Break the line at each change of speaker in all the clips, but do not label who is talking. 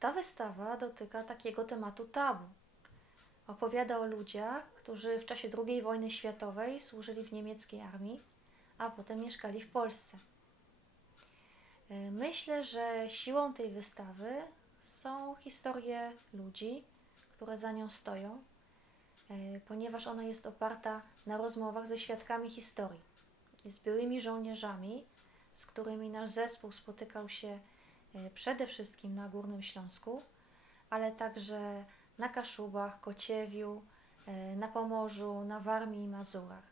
Ta wystawa dotyka takiego tematu tabu. Opowiada o ludziach, którzy w czasie II wojny światowej służyli w niemieckiej armii, a potem mieszkali w Polsce. Y, Myślę, że siłą tej wystawy są historie ludzi, które za nią stoją, y, ponieważ ona jest oparta na rozmowach ze świadkami historii z byłymi żołnierzami, z którymi nasz zespół spotykał się przede wszystkim na Górnym Śląsku, ale także na Kaszubach, Kociewiu, y, na Pomorzu, na Warmii i Mazurach.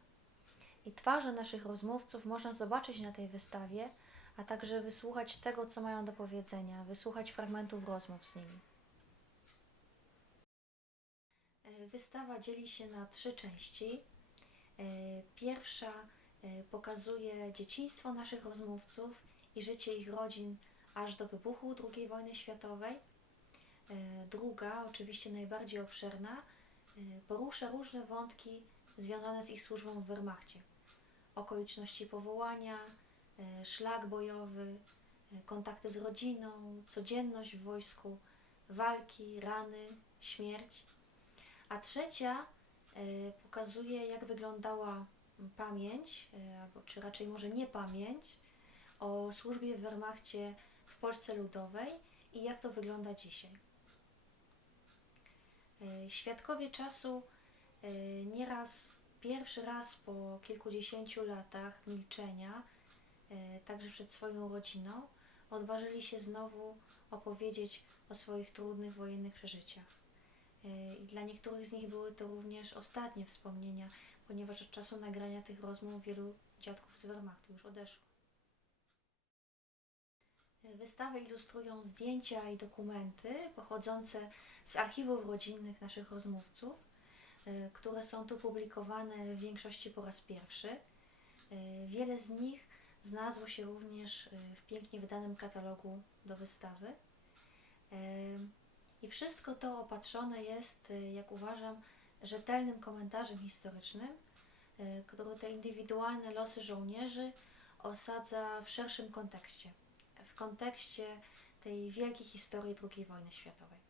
I twarze naszych rozmówców można zobaczyć na tej wystawie, a także wysłuchać tego, co mają do powiedzenia, wysłuchać fragmentów rozmów z nimi. E, Wystawa dzieli się na trzy części. Pierwsza pokazuje dzieciństwo naszych rozmówców i życie ich rodzin aż do wybuchu II wojny światowej. E, Druga, oczywiście najbardziej obszerna, e, porusza różne wątki związane z ich służbą w Wehrmachcie. Okoliczności powołania, e, szlak bojowy, kontakty z rodziną, codzienność w wojsku, walki, rany, śmierć. A trzecia pokazuje, jak wyglądała pamięć, czy raczej może nie pamięć, o służbie w Wehrmachcie w Polsce Ludowej i jak to wygląda dzisiaj. E, Świadkowie czasu e, nieraz pierwszy raz po kilkudziesięciu latach milczenia, e, także przed swoją rodziną, odważyli się znowu opowiedzieć o swoich trudnych wojennych przeżyciach. I dla niektórych z nich były to również ostatnie wspomnienia, ponieważ od czasu nagrania tych rozmów wielu dziadków z Wehrmachtu już odeszło. Wystawę ilustrują zdjęcia i dokumenty pochodzące z archiwów rodzinnych naszych rozmówców, e, które są tu publikowane w większości po raz pierwszy. E, Wiele z nich znalazło się również e, w pięknie wydanym katalogu do wystawy. I wszystko to opatrzone jest, jak uważam, rzetelnym komentarzem historycznym, który te indywidualne losy żołnierzy osadza w szerszym kontekście w kontekście tej wielkiej historii II wojny światowej.